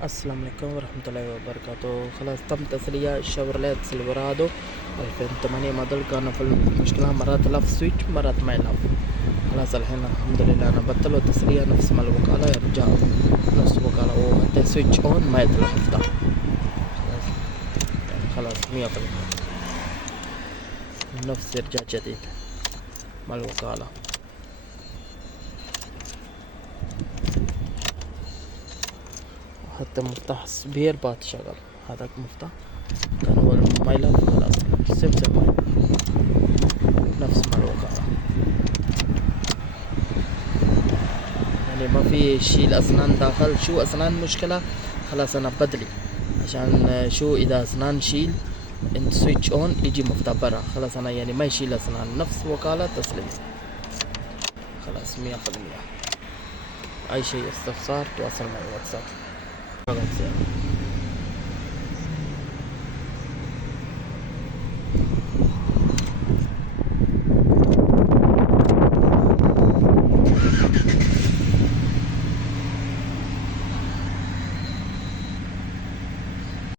السلام عليكم ورحمة الله وبركاته. خلاص تم تسريع شيفروليه سيلفرادو 2008 موديل. كان في المشكلة مرات لف سويتش مرات ما يلف. خلاص الحين الحمد لله انا بطلوا تسريع نفس ما الوكالة يرجع نفس الوكالة، وحتى سويتش اون ما يطلع مفتاح. خلاص يعني خلاص 100% نفس يرجع جديد مع الوكالة. حتى مفتاح سبير بات شغل، هذاك مفتاح كان هو ما يلف. خلاص سم نفس ما الوكالة، يعني ما في شيل اسنان داخل. شو اسنان مشكلة خلاص انا بدلي، عشان شو اذا اسنان شيل انت سويتش اون يجي مفتاح برا. خلاص انا يعني ما يشيل اسنان، نفس وكالة تسليم. خلاص 100%. اي شيء استفسار تواصل معي واتساب.